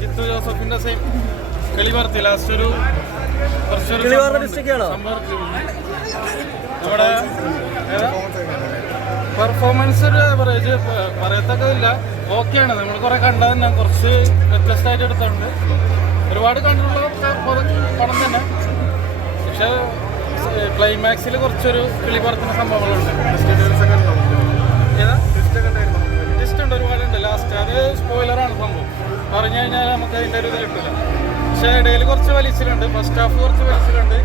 ജിത്തു ജോസഫിന്റെ same കിളിവർത്തി last ഒരു നമ്മുടെ പെർഫോമൻസ് ഒരു ആവറേജ് പറയത്തക്കതില്ല. ഓക്കെയാണ്, നമ്മൾ കുറെ കണ്ടത് തന്നെ, കുറച്ച് വ്യത്യസ്തമായിട്ട് എടുത്തിട്ടുണ്ട്. ഒരുപാട് കണ്ടിട്ടുള്ള പടം തന്നെ, പക്ഷെ ക്ലൈമാക്സിൽ കുറച്ചൊരു കിളിപറത്തുന്ന സംഭവങ്ങളുണ്ട്. ടെസ്റ്റ് ഒരുപാടുണ്ട് ലാസ്റ്റ്. അത് സ്പോയിലറാണ് സംഭവം, പറഞ്ഞു കഴിഞ്ഞാൽ നമുക്ക് അതിൻ്റെ ഒരു ഇത് കിട്ടില്ല. പക്ഷേ ഇടയിൽ കുറച്ച് വലിച്ചിലുണ്ട്. ഫസ്റ്റ് ഹാഫ് കുറച്ച് വലിച്ചിലുണ്ട്,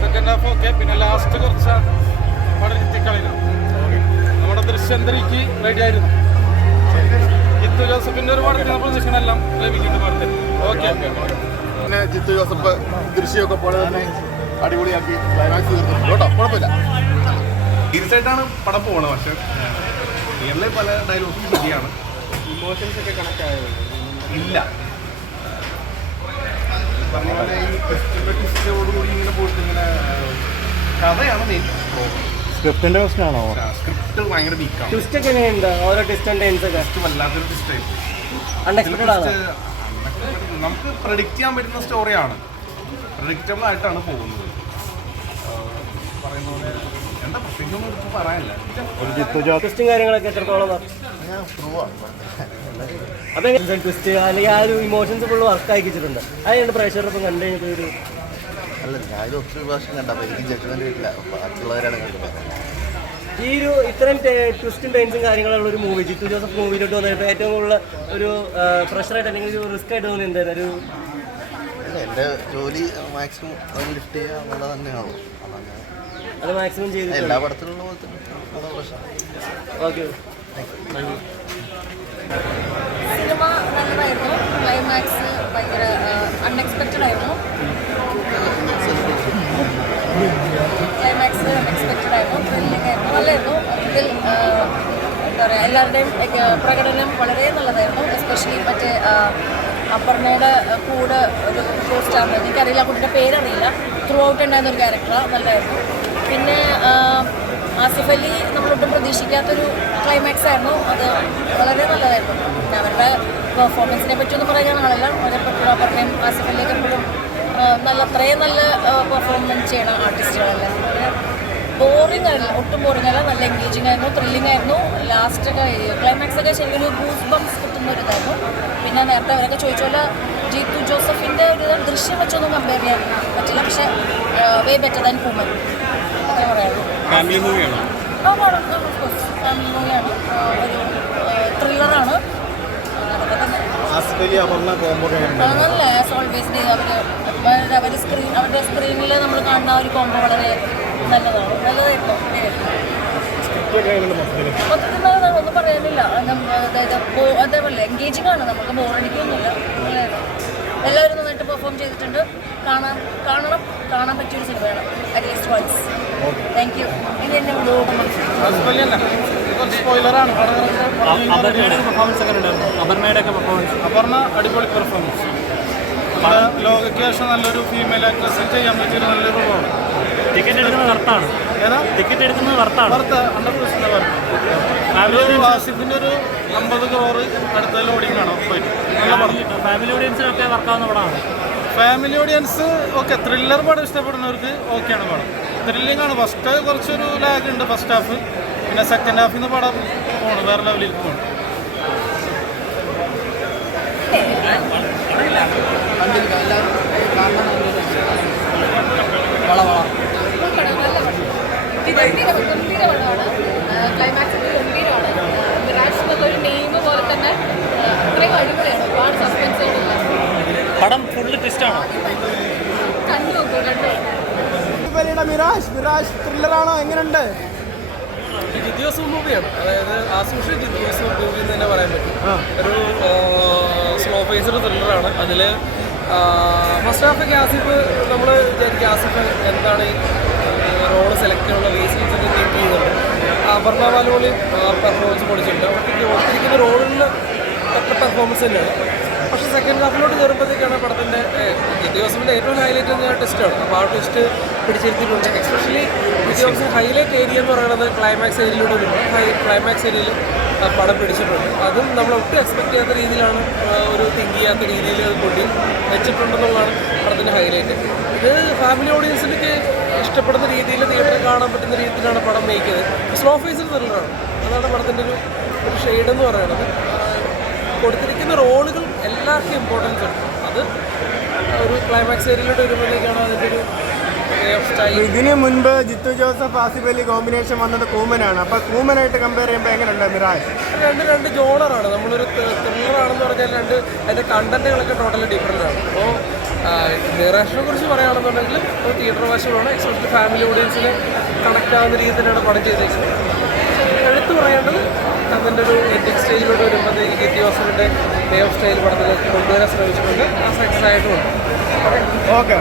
സെക്കൻഡ് ഹാഫ് ഓക്കെ. പിന്നെ ലാസ്റ്റ് കുറച്ച് പടം എത്തിക്കളയുന്നു. നമ്മുടെ ദൃശ്യന്തരിക്ക് റെഡി ആയിരുന്നു. ജിത്തു ജോസഫിന്റെ ഒരു പടത്തിന് പൊസിഷൻ എല്ലാം ലഭിക്കുന്നുണ്ട് പടത്തിൽ. ഓക്കെ. പിന്നെ ജിത്തു ജോസഫ് ദൃശ്യമൊക്കെ പോലെ തന്നെ അടിപൊളിയാക്കി ക്ലൈമാക്സ് തീർത്തിട്ടുണ്ട് കേട്ടോ, കുഴപ്പമില്ല. തീർച്ചയായിട്ടാണ് പടം പോകണം, പക്ഷെ റിയലിലെ പല ഡയലോഗ്സും ശരിയാണ്. ഇമോഷൻസ് ഒക്കെ കണക്ട് ആയത് ഇല്ല. പറഞ്ഞ പോലെ ഈ ടെസ്റ്റോടുകൂടി ഇങ്ങനെ പോയിട്ട് ഇങ്ങനെ കഥയാണ് മെയിൻ. സ്ക്രിപ്റ്റിന്റെ പ്രശ്നമാണോ? സ്ക്രിപ്റ്റ് ഭയങ്കര വീക്കാണ്. ട്വിസ്റ്റ് ഒക്കെ എങ്ങനെയുണ്ട്? ഓരോ ട്വിസ്റ്റ് വല്ലാത്തൊരു ട്വിസ്റ്റ്. നമുക്ക് പ്രെഡിക്റ്റ് ചെയ്യാൻ പറ്റുന്ന സ്റ്റോറിയാണ്, പ്രെഡിക്റ്റബിൾ ആയിട്ടാണ് പോകുന്നത്. പറയുന്ന പോലെ എന്താ പ്രത്യേകിച്ചൊന്നും എടുത്ത് പറയാനില്ല. ട്വിസ്റ്റും കാര്യങ്ങളൊക്കെ എത്രത്തോളം അതെങ്ങനെ ട്വിസ്റ്റ് അല്ലെങ്കിൽ ആ ഒരു ഇമോഷൻസ് ഫുള്ള് വർക്ക് ആക്കിച്ചിട്ടുണ്ട്? അതുകൊണ്ട് പ്രേക്ഷകരൊപ്പം കണ്ടു കഴിഞ്ഞിട്ട് ഒരു അല്ല, ഞാൻ ഒത്തിരി പ്രാവശ്യം കണ്ടപ്പോൾ എനിക്ക് ജഡ്ജ്മെന്റ് കിട്ടില്ല, ബാക്കിയുള്ളവരാണ് കണ്ടത്. ഈ ഒരു ഇത്രയും ട്വിസ്റ്റും ടൈൻസും കാര്യങ്ങളുള്ള ഒരു മൂവി, ജിത്തു ജോസഫ് മൂവിയിലോട്ട് വന്നിട്ട് ഏറ്റവും കൂടുതൽ ഒരു പ്രഷറായിട്ട് അല്ലെങ്കിൽ ഒരു റിസ്ക് ആയിട്ട് തോന്നി എന്തായിരുന്നു? എൻ്റെ ജോലി മാക്സിമം ലിഫ്റ്റ് ചെയ്യുക എന്നുള്ളത് തന്നെയാണോ, അത് മാക്സിമം ചെയ്തു എല്ലാ പടത്തിലുള്ള പോലെ തന്നെ പ്രശ്നം. ഓക്കെ. സിനിമ നല്ലതായിരുന്നു, ക്ലൈമാക്സ് ഭയങ്കര അൺഎക്സ്പെക്റ്റഡ് ആയിരുന്നു. ത്രില്ലിംഗ് ആയിരുന്നു, നല്ലായിരുന്നു. ഇതിൽ എന്താ പറയുക, എല്ലാവരുടെയും പ്രകടനം വളരെ നല്ലതായിരുന്നു. എസ്പെഷ്യലി മറ്റേ അപർണയുടെ കൂടെ ഒരു പോസ്റ്റാണ്, എനിക്കറിയില്ല, കുട്ടിയുടെ പേരറിയില്ല, ത്രൂ ഔട്ട് ഉണ്ടായിരുന്ന ഒരു ക്യാരക്ടറാണ്, നല്ലതായിരുന്നു. പിന്നെ ആസിഫ് അലി നമ്മളൊട്ടും പ്രതീക്ഷിക്കാത്തൊരു ക്ലൈമാക്സ് ആയിരുന്നു, അത് വളരെ നല്ലതായിരുന്നു. പിന്നെ അവരുടെ പെർഫോമൻസിനെ പറ്റിയൊന്നും പറയാൻ ആളല്ല, അവരെ പറ്റിയുള്ള അപർണയും ആസിഫ് അലിയൊക്കെ എപ്പോഴും അത്രയും നല്ല പെർഫോമൻസ് ചെയ്യണ ആർട്ടിസ്റ്റുകളല്ലേ. ബോറിംഗ് ആയിരുന്നു, ഒട്ടും ബോറിംഗ് അല്ല, നല്ല എൻഗേജിങ് ആയിരുന്നു, ത്രില്ലിംഗ് ആയിരുന്നു. ലാസ്റ്റൊക്കെ ക്ലൈമാക്സ് ഒക്കെ ശരിക്കും ഒരു ഗൂസ് ബംസ് കിട്ടുന്ന ഒരു ഇതായിരുന്നു. പിന്നെ നേരത്തെ അവരൊക്കെ ചോദിച്ച പോലെ ജിത്തു ജോസഫിൻ്റെ ഒരു ദൃശ്യം വെച്ചൊന്നും കമ്പയർ ചെയ്യാൻ പറ്റില്ല, പക്ഷേ വേ ബെറ്റർ ദാൻ പൂമൻ അങ്ങനെ പറയാറുള്ളൂ. ഫാമിലി മൂവിയാണ്, ഓഫ്കോഴ്സ് ഫാമിലി മൂവിയാണ്, ഒരു ത്രില്ലറാണ്. നല്ല ആസ് ഓൾവേസ് അവരുടെ സ്ക്രീനിൽ നമ്മൾ കാണുന്ന ഒരു കോംബോ വളരെ നല്ലതാണ്, നല്ലതായിരുന്നു. മൊത്തത്തിൽ നല്ലതാണ്, ഒന്നും പറയാനില്ല. അതായത് അതേപോലെ എൻഗേജിങ് ആണ്, നമുക്ക് ബോറടിക്കൊന്നുമില്ല. എല്ലാവരും നന്നായിട്ട് പെർഫോം ചെയ്തിട്ടുണ്ട്. കാണാൻ പറ്റിയൊരു സിനിമയാണ്, അറ്റ്ലീസ്റ്റ് വൺസ്. Thank you. ഇനി എന്നെ അപർണ അടിപൊളി പെർഫോമൻസ്. നമ്മുടെ ലോകയ്ക്ക് ശേഷം നല്ലൊരു ഫീമെയിൽ ആക്ട്രസ് ചെയ്യാൻ പറ്റിയൊരു നല്ലൊരു റോളാണ്. ടിക്കറ്റ് എടുക്കുന്നത് വർത്താണ്. ഏതാ ടിക്കറ്റ് എടുക്കുന്നത് വർത്താണ്, വർത്ത് 100% വർത്ത്. ഒരു ആസിഫിൻ്റെ ഒരു 50 crore അടുത്ത ലോഡിങ് ആണ് ഉറപ്പായിട്ട്. നല്ല പടം, ഫാമിലി ഓഡിയൻസിനൊക്കെ വർക്കാവുന്ന പടമാണ്. ഫാമിലി ഓഡിയൻസ് ഓക്കെ, ത്രില്ലർ പടം ഇഷ്ടപ്പെടുന്നവർക്ക് ഓക്കെയാണ് പടം. ത്രില്ലിംഗ് ആണ്. ഫസ്റ്റ് കുറച്ചൊരു ലാഗ് ഉണ്ട് ഫസ്റ്റ് ഹാഫ്, പിന്നെ സെക്കൻഡ് ഹാഫിൽ നിന്ന് പടം പോകണം, വേറെ ലെവലിൽ പോകണം. ക്ലൈമാക്സ് ഗംഭീരമാണ്. വിരാജ് എന്നുള്ളൊരു നെയിം പോലെ തന്നെ അത്രയും അടിപൊളിയാണ്. ഒരുപാട് സസ്പെൻസ് ആയിട്ടില്ല, പടം ഫുള്ള് ട്വിസ്റ്റാണോ? കണ്ടു. മിറാജ് ത്രില്ലറാണോ, എങ്ങനെയുണ്ട്? ജിത്തു ജോസഫ് മൂവിയാണ്, അതായത് ആസൂഷ് ജിത്തു ജോസഫ് മൂവി എന്ന് തന്നെ പറയാൻ പറ്റും. ഒരു സ്ലോ പേസ്ഡ് ത്രില്ലറാണ്. അതിൽ ഫസ്റ്റ് ഹാഫ് ആസിഫ്, നമ്മൾ വിചാരിക്കും ആസിഫ് എന്താണ് ഈ റോള് സെലക്ട് ചെയ്യാനുള്ള റീസൺസ് ഒക്കെ തിങ്ക് ചെയ്യുന്നുണ്ട്. അപർണ ബാലുവളി പെർഫോമൻസ് പൊടിച്ചിട്ടുണ്ട്. അവർക്ക് കൊടുത്തിരിക്കുന്ന റോളിൽ അത്ര പെർഫോമൻസ് തന്നെയാണ്. പക്ഷേ സെക്കൻഡ് ഹാഫിലോട്ട് കയറുമ്പോഴത്തേക്കാണ് പടത്തിൻ്റെ ജിത്തു ജോസഫിൻ്റെ ഏറ്റവും ഹൈലൈറ്റ് എന്ന് ട്വിസ്റ്റാണ്. അപ്പോൾ ആ ട്വിസ്റ്റ് പിടിച്ചിരുത്തിയിട്ടുണ്ട്. Especially Jeethu Joseph highlight area എന്ന് പറയുന്നത് ക്ലൈമാക്സ് ഏരിയയിലൂടെ വരുമ്പോൾ ക്ലൈമാക്സ് ഏരിയയിൽ പടം പിടിച്ചിട്ടുണ്ട്. അതും നമ്മൾ ഒട്ടും എക്സ്പെക്ട് ചെയ്യാത്ത രീതിയിലാണ് ഒരു തിങ്ക് ചെയ്യാത്ത രീതിയിൽ അത് കൊണ്ടി വെച്ചിട്ടുണ്ടെന്നുള്ളതാണ് പടത്തിൻ്റെ ഹൈലൈറ്റ്. ഇത് ഫാമിലി ഓഡിയൻസിനൊക്കെ ഇഷ്ടപ്പെടുന്ന രീതിയിൽ തിയേറ്ററിൽ കാണാൻ പറ്റുന്ന രീതിയിലാണ് പടം മേക്ക് ചെയ്തത്. സ്ലോ ഫേസിൽ ത്രില്ലറാണ്. അതാണ് പടത്തിൻ്റെ ഒരു ഷെയ്ഡ് എന്ന് പറയുന്നത്. കൊടുത്തിരിക്കുന്ന റോളുകൾ എല്ലാവർക്കും ഇമ്പോർട്ടൻസ് ഉണ്ട്. അത് ഒരു ക്ലൈമാക്സ് ഏരിയയിലൂടെ വരുമ്പോഴേക്കാണ് അതിൻ്റെ ഒരു വേ ഓഫ് സ്റ്റൈൽ. ഇതിന് മുൻപ് ജിത്തു ജോസഫ് ആസിഫ് അലി കോമ്പിനേഷൻ വന്നത് കൂമനാണ്. അപ്പോൾ കൂമനായിട്ട് കമ്പയർ ചെയ്യുമ്പോൾ എങ്ങനെയുണ്ട് മിറാജ്? രണ്ട് ജോണറാണ്. നമ്മളൊരു ത്രില്ലറാണെന്ന് പറഞ്ഞാൽ അതിൻ്റെ കണ്ടന്റുകളൊക്കെ ടോട്ടലി ഡിഫറെൻ്റ് ആണ്. അപ്പോൾ മിറാഷിനെ കുറിച്ച് പറയുകയാണെന്നുണ്ടെങ്കിൽ ഇപ്പോൾ തിയേറ്റർ വേർഷനാണ്. എക്സ്പെഷ്യലി ഫാമിലി ഓഡിയൻസിന് കണക്ട് ആവുന്ന രീതിയിൽ തന്നെയാണ് പടം ചെയ്തേക്കുന്നത്. എടുത്തു പറയേണ്ടത് അതിൻ്റെ ഒരു എൻഡിങ് സ്റ്റേജിലോട്ട് വരുമ്പോഴത്തേക്ക് ജിത്തു ജോസഫിൻ്റെ വേ ഓഫ് സ്റ്റൈൽ പടത്തിൽ കൊണ്ടുവരാൻ ശ്രമിച്ചിട്ടുണ്ട്. ആ സക്സസ് ആയിട്ടുമുണ്ട്. ഓക്കെ.